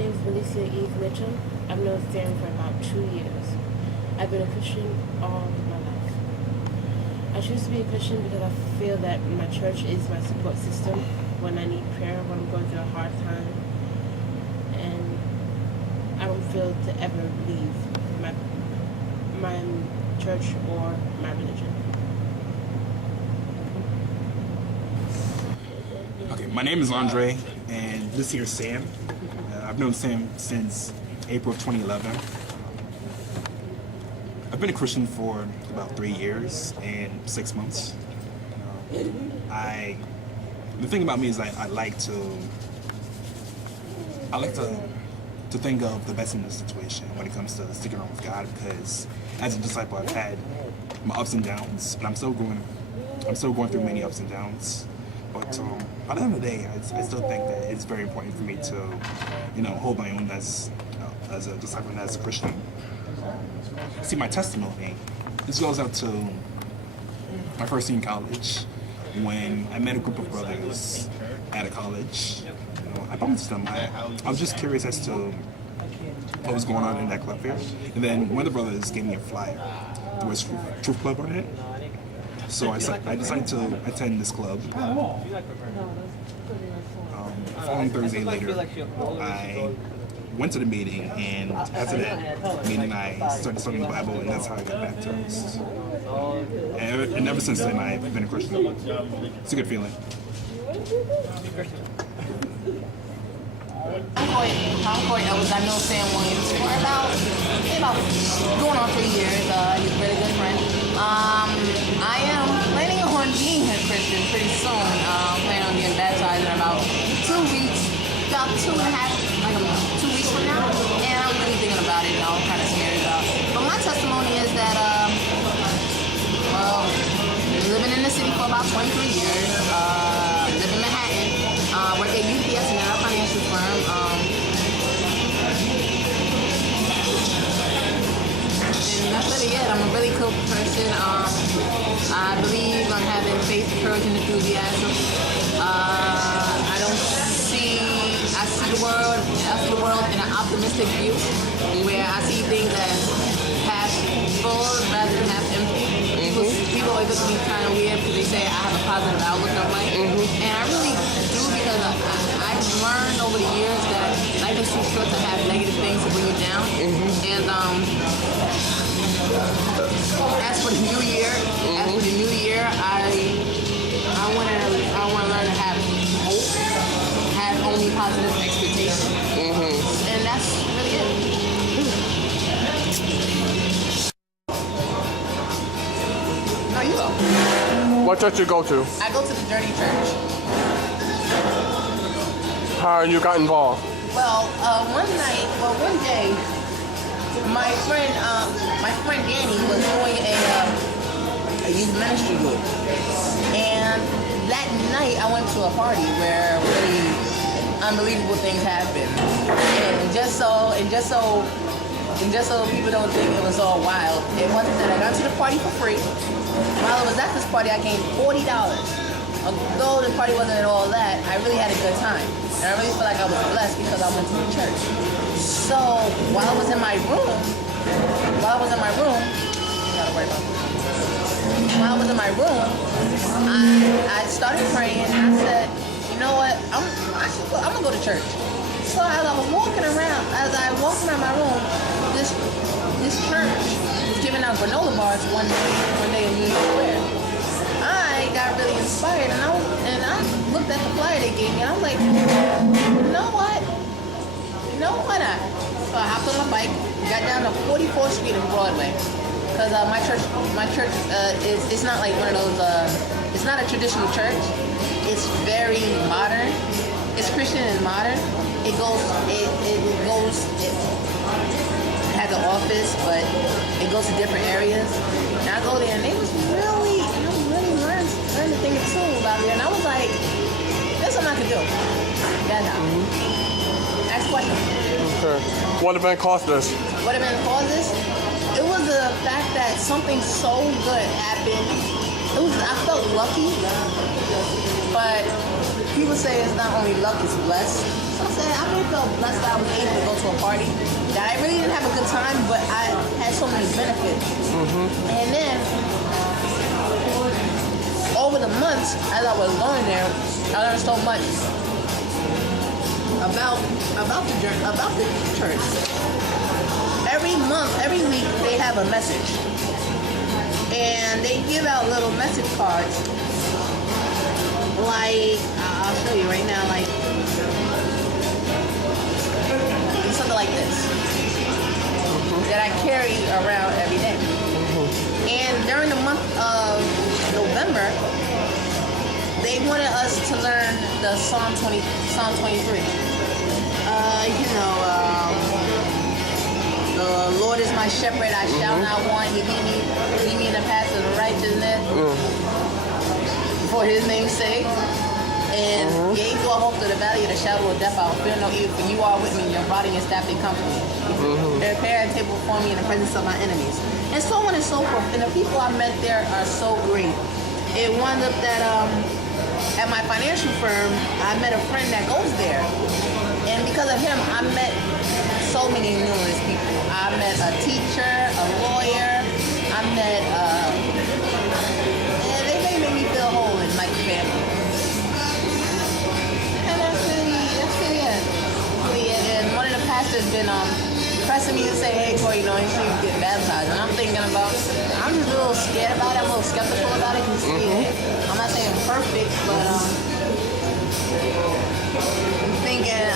name is Felicia Eve Mitchell. I've known Sam for about 2 years. I've been a Christian all my life. I choose to be a Christian because I feel that my church is my support system when I need prayer, when I'm going through a hard time. And I don't feel to ever leave my church or my religion. Okay, my name is Andre, and this here is Sam. I've known Sam since April of 2011. I've been a Christian for about 3 years and 6 months. The thing about me is I like to think of the best in the situation when it comes to sticking around with God, because as a disciple I've had my ups and downs, but I'm still going through many ups and downs. But at the end of the day, I still think that it's very important for me to, hold my own as a disciple and as a Christian. See, my testimony, this goes out to my first year in college, when I met a group of brothers at a college. I bumped into them. I was just curious as to what was going on in that club fair. And then one of the brothers gave me a flyer. There was Truth Club on it. So I decided to attend this club. The following Thursday later, I went to the meeting, and after that meeting, I started studying the Bible, and that's how I got baptized. And ever since then, I've been a Christian. It's a good feeling. I'm Corey Ellis. I know Sam Williams for about going on 3 years. He's a really good friend. I am planning on being a Christian pretty soon. Planning on getting baptized in about 2 weeks, about 2 weeks from now. And I'm really thinking about it. I'm kind of scared about it. But my testimony is that, living in the city for about 23 years, live in Manhattan, work at UPS and a financial firm. And that's really it. I'm a really cool person. I believe I'm having faith, courage, and enthusiasm. I see the world in an optimistic view, where I see things as half full rather than half empty. People always look at me kind of weird because they say I have a positive outlook on life, and I really do, because I've learned over the years that life is too short to have negative things to bring you down. And as for the new year, I want to learn to have hope, have only positive expectations, and that's really it. No, you go. What church you go to? I go to the Dirty Church. How you got involved? Well, one day, my friend Danny was doing a youth ministry group, and that night I went to a party where really unbelievable things happened, and just so people don't think it was all wild, it wasn't that I got to the party for free. While I was at this party, I gained $40. Although the party wasn't at all that, I really had a good time. And I really feel like I was blessed because I went to the church. So while I was in my room, I was in my room, I started praying, and I said, you know what, I'm gonna go to church. So as I was walking around my room, this church was giving out granola bars one day in Union Square. I got really inspired, and I looked at the flyer they gave me, and I was like, you know what? So I hopped on my bike, got down to 44th Street and Broadway, because my church it's not like one of those. It's not a traditional church. It's very modern. It's Christian and modern. It has an office, but it goes to different areas. And I go there, and I really learned a thing or two about there. And I was like, there's something I could do. That's how. Ask questions. Okay. What event caused this? What event caused this? It was the fact that something so good happened. I felt lucky, but people say it's not only luck, it's blessed. So I said, I really felt blessed that I was able to go to a party that I really didn't have a good time, but I had so many benefits. And then over the months, as I was going there, I learned so much about the church. Every month, every week, they have a message, and they give out little message cards. Like I'll show you right now. Like something like this that I carry around every day. And during the month of November, they wanted us to learn the Psalm 23. The Lord is my shepherd; I shall not want. He lead me in the path of righteousness for His name's sake. And yea, though I walk through the valley of the shadow of death, I will fear no evil, for you are with me, your body and staff, they comfort me. Prepare a table before me in the presence of my enemies. And so on and so forth. And the people I met there are so great. It wound up that at my financial firm, I met a friend that goes there. And because of him, I met so many numerous people. I met a teacher, a lawyer, I met, and they made me feel whole in my family. And one of the pastors been pressing me to say, hey, Corey, you should get baptized. And I'm thinking about, I'm just a little scared about it. I'm a little skeptical about it because I'm not saying perfect, but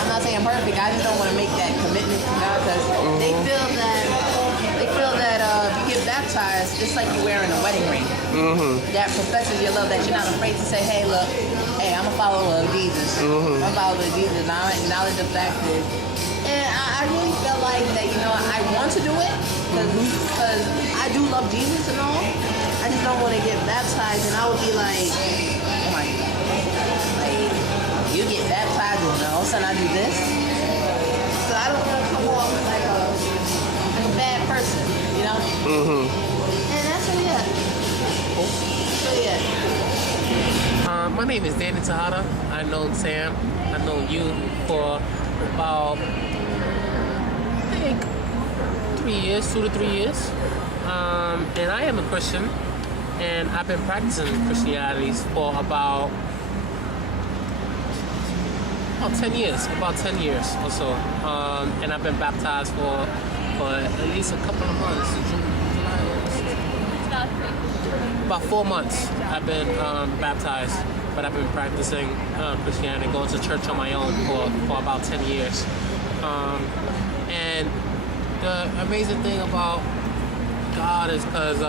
I'm not saying perfect. I just don't want to make that commitment to God because they feel that if you get baptized, it's like you're wearing a wedding ring. That professes your love, that you're not afraid to say, hey, look, hey, I'm a follower of Jesus. I'm a follower of Jesus, and I acknowledge the fact that. And I really felt like that, I want to do it because I do love Jesus and all. I just don't want to get baptized, and I would be like, oh my God, like you get baptized, and all of a sudden I do this. So I don't want to come off like a bad person, And that's really it. That's really it. My name is Danny Tejada. I've known Sam. I've known you for about, I think, 2 to 3 years. And I am a Christian, and I've been practicing Christianity for about 10 years or so. And I've been baptized for at least a couple of months. About 4 months I've been baptized, but I've been practicing Christianity, going to church on my own for about 10 years. And the amazing thing about God is because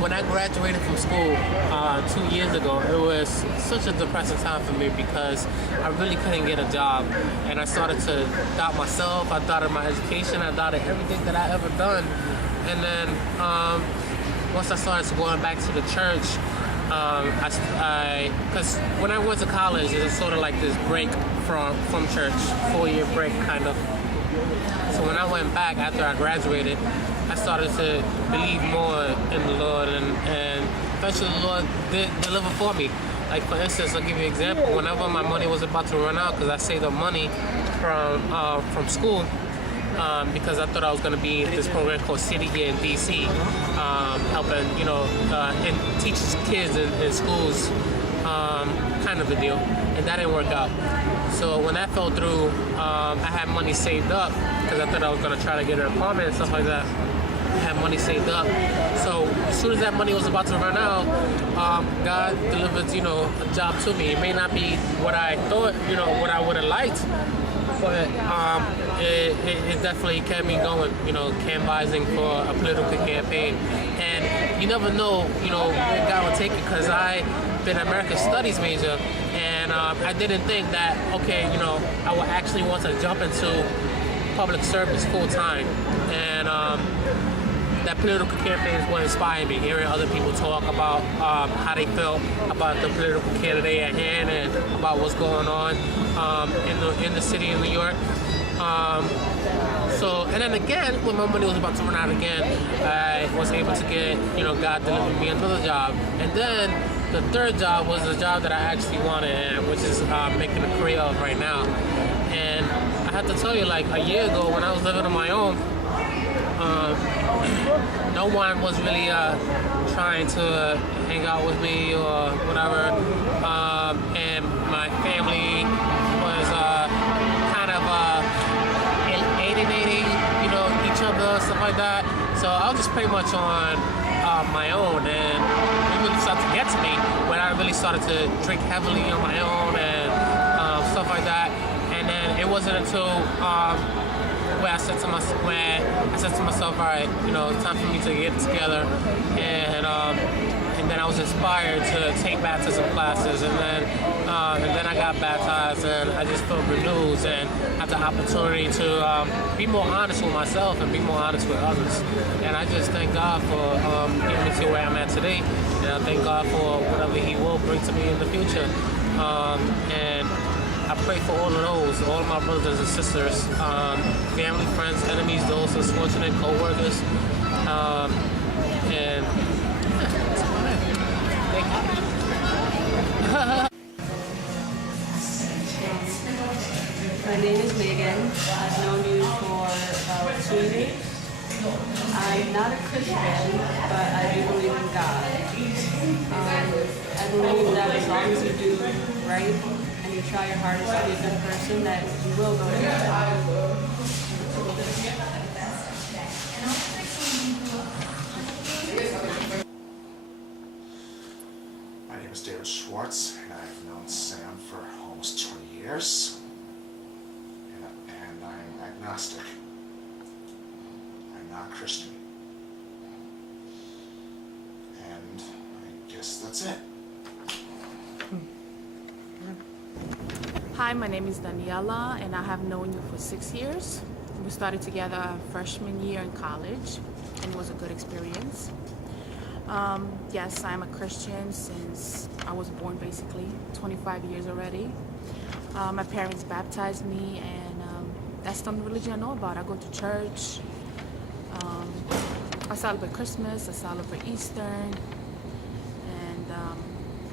when I graduated from school 2 years ago, it was such a depressing time for me because I really couldn't get a job. And I started to doubt myself, I doubted my education, I doubted everything that I ever done. And then once I started going back to the church, because when I went to college, it was sort of like this break from church, 4-year break kind of. So when I went back after I graduated, I started to believe more in the Lord, and eventually the Lord did deliver for me. Like for instance, I'll give you an example. Whenever my money was about to run out, because I saved up money from school, because I thought I was going to be in this program called City here in DC, helping and teach kids in schools, kind of a deal, and that didn't work out. So when that fell through, I had money saved up because I thought I was going to try to get an apartment and stuff like that. I had money saved up. So as soon as that money was about to run out, God delivered, a job to me. It may not be what I thought, what I would have liked, but it definitely kept me going, canvassing for a political campaign. And you never know, where God will take it, because I've been an American Studies major, and I didn't think that, I would actually want to jump into public service full time. And that political campaign is what inspired me, hearing other people talk about how they felt about the political candidate at hand and about what's going on in the city of New York. And then again, when my money was about to run out again, I was able to get, God delivered me another job. And then the third job was the job that I actually wanted, and which is making a career of right now. And I have to tell you, like a year ago when I was living on my own, no one was really trying to hang out with me or whatever, and my family was kind of alienating, each other, stuff like that. So I was just pretty much on my own, and it really started to get to me when I really started to drink heavily on my own and stuff like that. And then it wasn't until where I said to myself, all right, it's time for me to get together, and then I was inspired to take baptism classes, and then I got baptized, and I just felt renewed and had the opportunity to be more honest with myself and be more honest with others. And I just thank God for getting me to where I'm at today, and I thank God for whatever He will bring to me in the future. And I pray for all of my brothers and sisters, family, friends, enemies, those who's fortunate, co-workers, and thank you. My name is Megan. I've known you for about 2 years. I'm not a Christian, but I do believe in God. I believe that as long as you do right and you try your hardest to be a good person, that you will go to heaven. My name is David Schwartz, and I've known Sam for almost 20 years. And I'm agnostic. I'm not Christian. And I guess that's it. Hi, my name is Daniela, and I have known you for 6 years. We started together our freshman year in college, and it was a good experience. Yes, I'm a Christian since I was born, basically, 25 years already. My parents baptized me, and that's the only religion I know about. I go to church. I celebrate Christmas. I celebrate Easter. And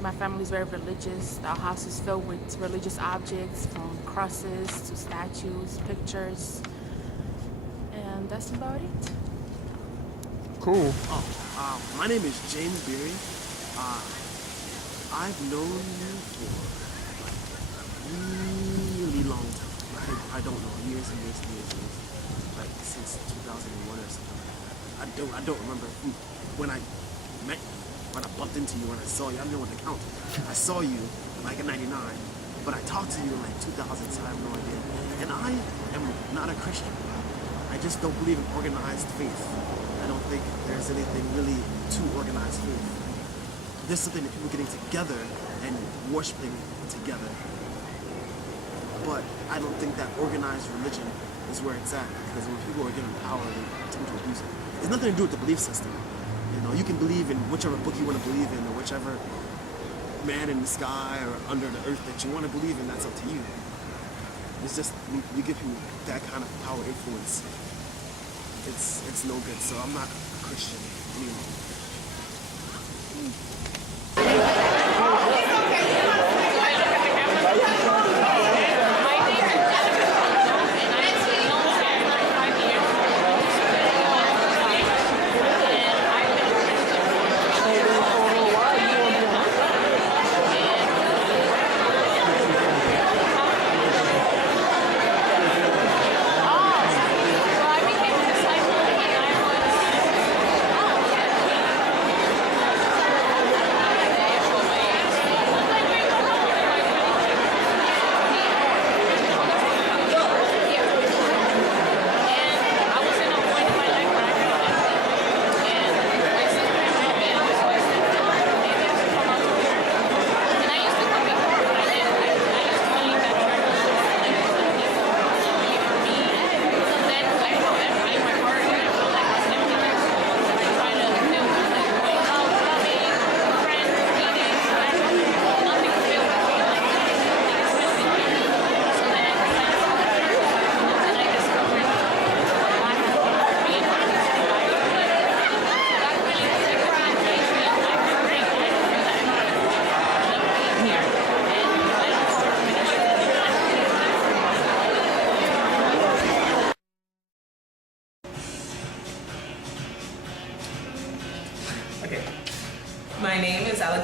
my family is very religious. Our house is filled with religious objects, from crosses to statues, pictures. And that's about it. Cool. My name is James Beery. I've known you for a really long time. I don't know, years and years and years and years. Like since 2001 or something like that. I don't remember when I met you, when I bumped into you, when I saw you. I don't know what to count. I saw you like in '99, but I talked to you in like 2000, so I have no idea. And I am not a Christian. I just don't believe in organized faith. I don't think there's anything really to organized faith. There's something that people getting together and worshiping together. But I don't think that organized religion is where it's at, because when people are given power, they tend to abuse it. It's nothing to do with the belief system. You can believe in whichever book you want to believe in, or whichever man in the sky or under the earth that you want to believe in. That's up to you. It's just you give people that kind of power influence. It's no good. So I'm not a Christian anymore.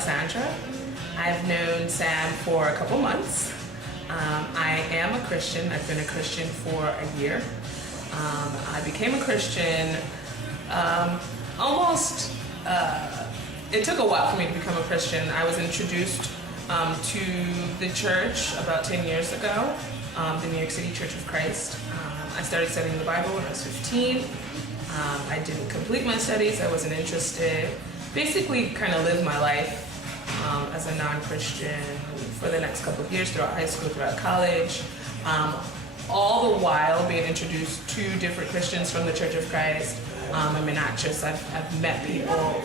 Alexandra. I've known Sam for a couple months. I am a Christian. I've been a Christian for a year. I became a Christian it took a while for me to become a Christian. I was introduced to the church about 10 years ago, the New York City Church of Christ. I started studying the Bible when I was 15. I didn't complete my studies. I wasn't interested. Basically, kind of lived my life as a non-Christian for the next couple of years throughout high school, throughout college. All the while being introduced to different Christians from the Church of Christ. I'm an actress. I've met people,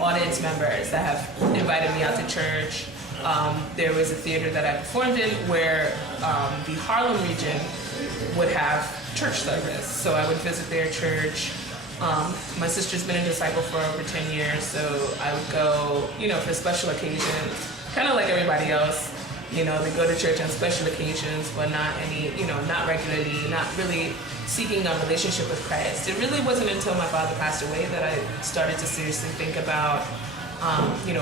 audience members that have invited me out to church. There was a theater that I performed in where the Harlem region would have church service. So I would visit their church. My sister's been a disciple for over 10 years, so I would go, for special occasions, kind of like everybody else. They go to church on special occasions, but not not regularly, not really seeking a relationship with Christ. It really wasn't until my father passed away that I started to seriously think about,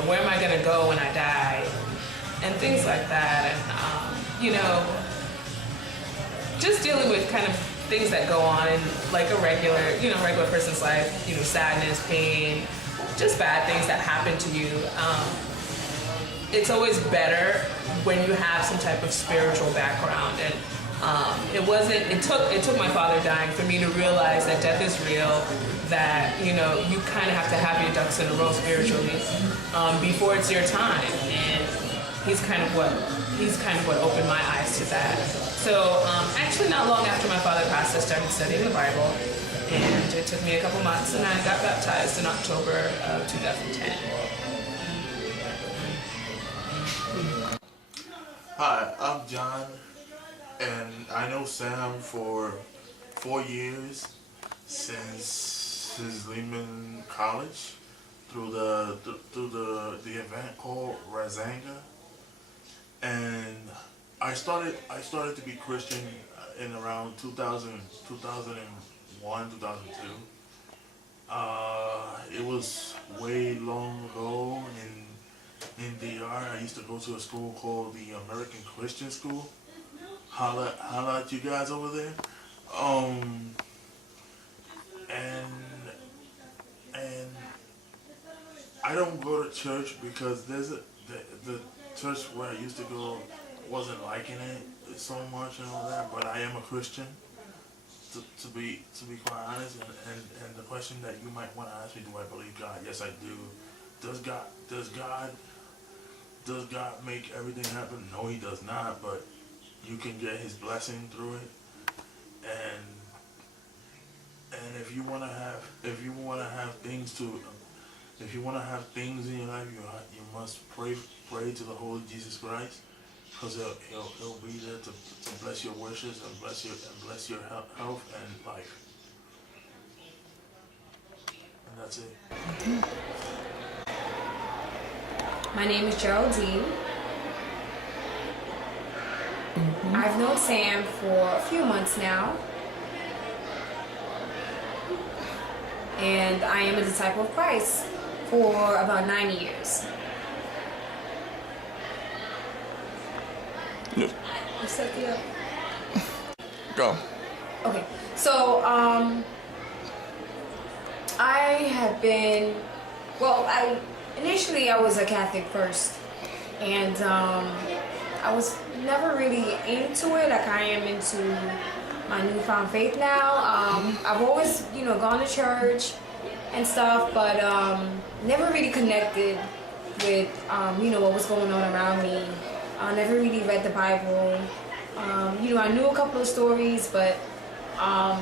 where am I going to go when I die, and things like that, and just dealing with kind of things that go on in like a regular person's life, sadness, pain, just bad things that happen to you. It's always better when you have some type of spiritual background, and it took my father dying for me to realize that death is real, that you kind of have to have your ducks in a row spiritually before it's your time, and he's kind of what opened my eyes to that. So actually not long after my father passed, I started studying the Bible, and it took me a couple months, and I got baptized in October of 2010. Hi, I'm John, and I know Sam for 4 years since his Lehman College through the event called Razanga, and I started to be Christian in around 2001, 2002. It was way long ago in DR. I used to go to a school called the American Christian School. Holla at you guys over there. And I don't go to church because the church where I used to go wasn't liking it so much and all that, but I am a Christian, to be quite honest, and the question that you might want to ask me, do I believe God? Yes, I do. Does God make everything happen? No, he does not, but you can get his blessing through it. And if you want to have things in your life, you must pray to the Holy Jesus Christ, because he'll be there to bless your wishes and bless your health and life. And that's it. My name is Geraldine. I've known Sam for a few months now, and I am a disciple of Christ for about 9 years. Yes. You set the up. Go. Okay, so I have been, initially I was a Catholic first, and I was never really into it like I am into my newfound faith now. I've always, gone to church and stuff, but never really connected with, what was going on around me. I never really read the Bible. I knew a couple of stories, but I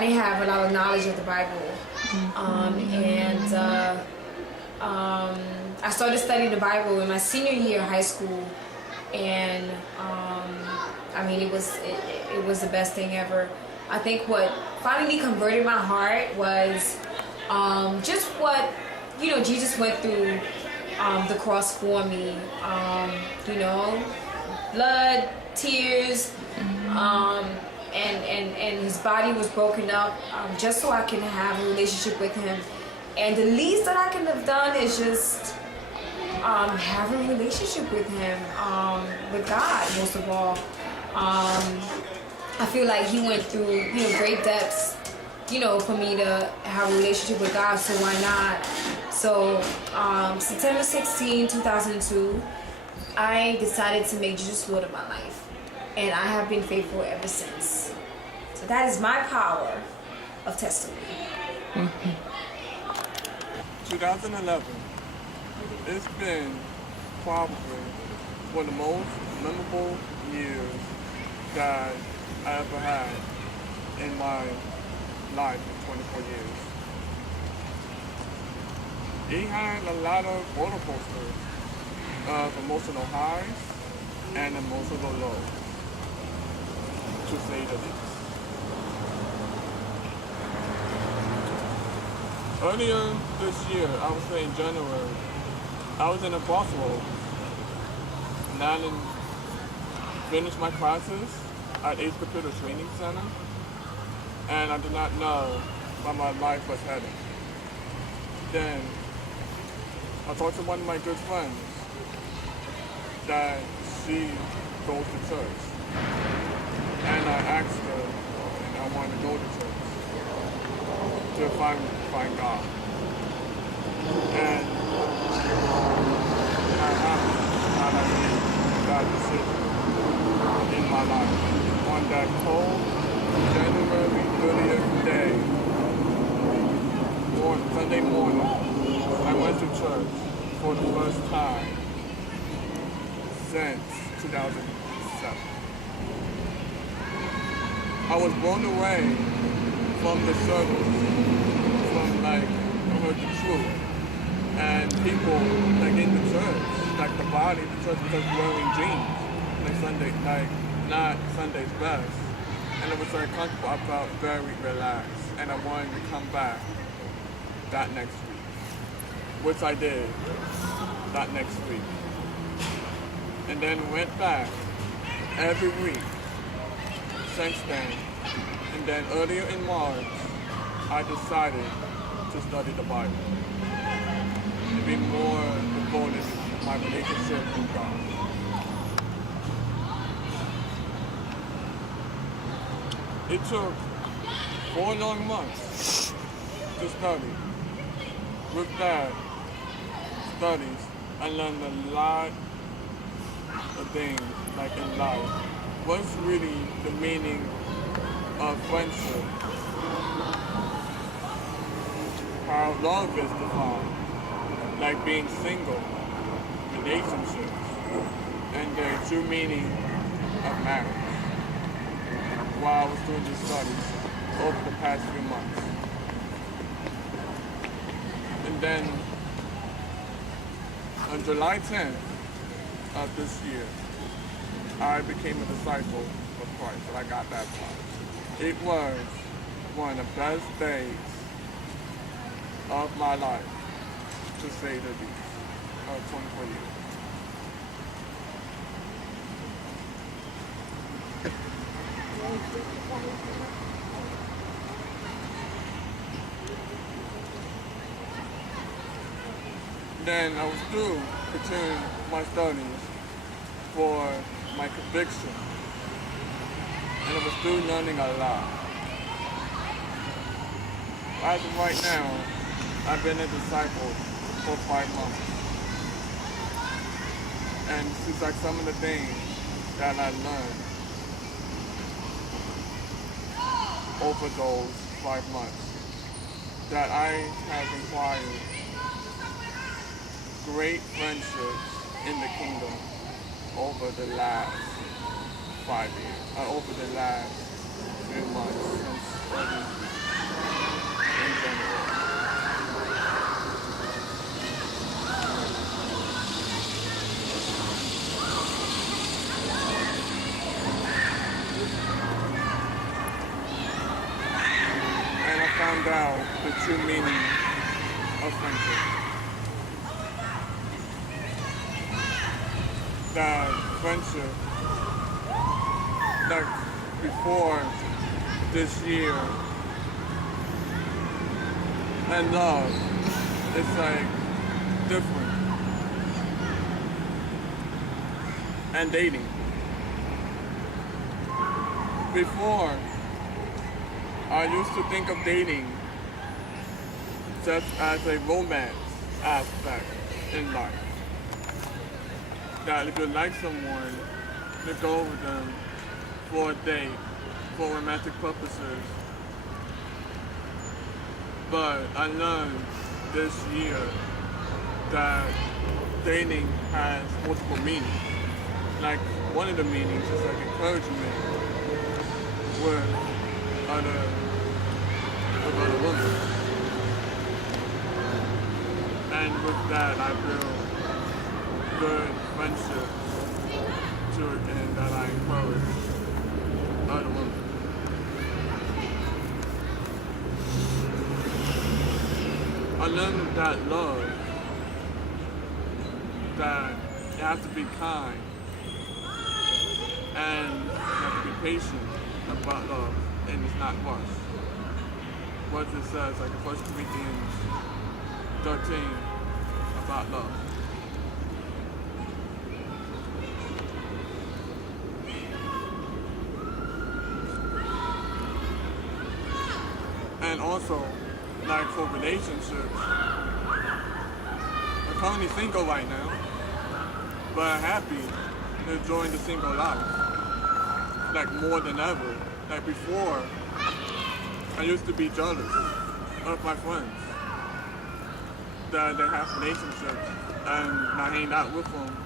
didn't have a lot of knowledge of the Bible. I started studying the Bible in my senior year of high school, and it was the best thing ever. I think what finally converted my heart was just what Jesus went through the cross for me. Blood, tears, and his body was broken up just so I can have a relationship with him. And the least that I can have done is just have a relationship with him, with God, most of all. I feel like he went through, great depths, for me to have a relationship with God, so why not? So, September 16, 2002, I decided to make Jesus Lord of my life. And I have been faithful ever since. So that is my power of testimony. 2011. It's been probably one of the most memorable years that I ever had in my life in 24 years. It had a lot of roller coasters of emotional highs and emotional lows, to say the least. Earlier this year, I would say in January, I was in a crossroads. And I didn't finish my classes at Ace Computer Training Center, and I did not know where my life was heading. Then I talked to one of my good friends that she goes to church, and I asked her if I wanted to go to church to find God. And I have made that decision in my life on that cold January 30th day, Sunday morning. I went to church for the first time since 2007. I was blown away from the service, from I heard the truth, and people in the church, the body of the church was wearing jeans, not Sunday's best, and it was very comfortable. I felt very relaxed, and I wanted to come back that next week, which I did that next week, and then went back every week since then. And then earlier in March, I decided to study the Bible, to be more devoted to my relationship with God. It took 4 long months to study. With that studies, I learned a lot of things in life. What's really the meaning of friendship? How love is defined, being single, relationships, and the true meaning of marriage. While I was doing these studies over the past few months. And then on July 10th of this year, I became a disciple of Christ, and I got baptized. It was one of the best days of my life, to say the least, of 24 years. Then I was through continuing my studies for my conviction, and I was through learning a lot. As of right now, I've been a disciple for 5 months, and it's some of the things that I learned over those 5 months, that I have acquired great friendships in the kingdom over the last 5 years, over the last few months since studying in January. And I found out the true meaning of friendship. That friendship, before this year, and love is like different. And dating. Before, I used to think of dating just as a romance aspect in life. That if you like someone, you go with them for a date, for romantic purposes. But I learned this year that dating has multiple meanings. Like one of the meanings is like encouragement with other women. And with that I build good friendships to it and that I encourage other women. I learned that love, that you have to be kind and you have to be patient about love, and it's not rushed. What it says, like in 1 Corinthians 13, about love. And also, like for relationships, I'm currently single right now, but I'm happy enjoying the single life, like more than ever. Like before, I used to be jealous of my friends that they have relationships and I hang out with them.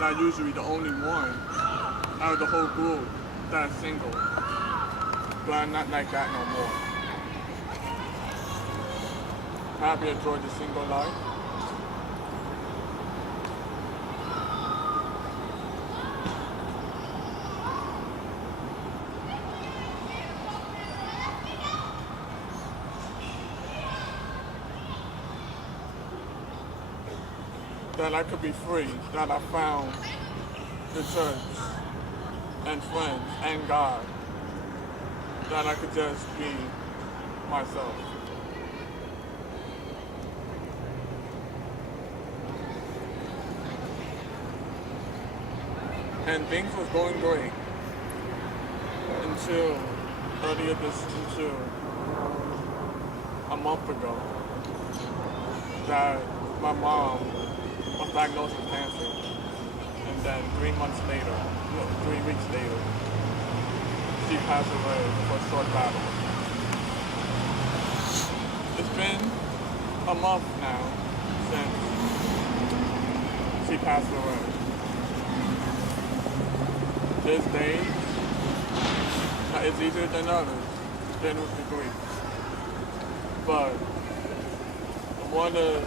I'm usually the only one out of the whole group that's single, but I'm not like that no more. Happy to enjoy the single life. That I could be free, that I found the church and friends and God, that I could just be myself. And things was going great until a month ago, that my mom was diagnosed with cancer, and then 3 weeks later, she passed away for a short battle. It's been a month now since she passed away. This day is easier than others, than with the grief. But I want to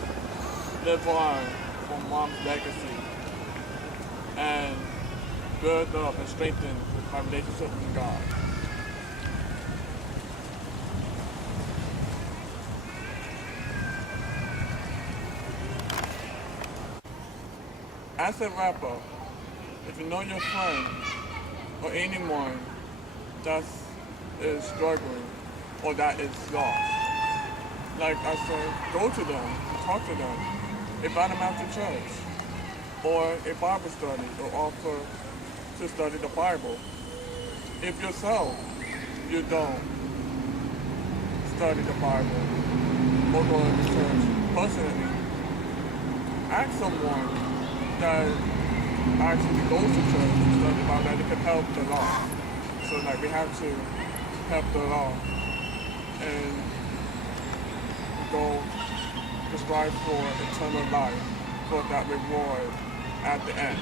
live on from Mom's legacy and build up and strengthen my relationship with God. As a wrap-up, if you know your friend or anyone that is struggling or that is lost, like I said, go to them, talk to them, invite them out to church, or a Bible study, or offer to study the Bible. If yourself, you don't study the Bible or go to church personally, ask someone that actually goes to church to study the Bible that it can help the law. So like we have to help the law and go to strive for eternal life, for that reward at the end.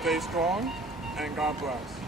Stay strong and God bless.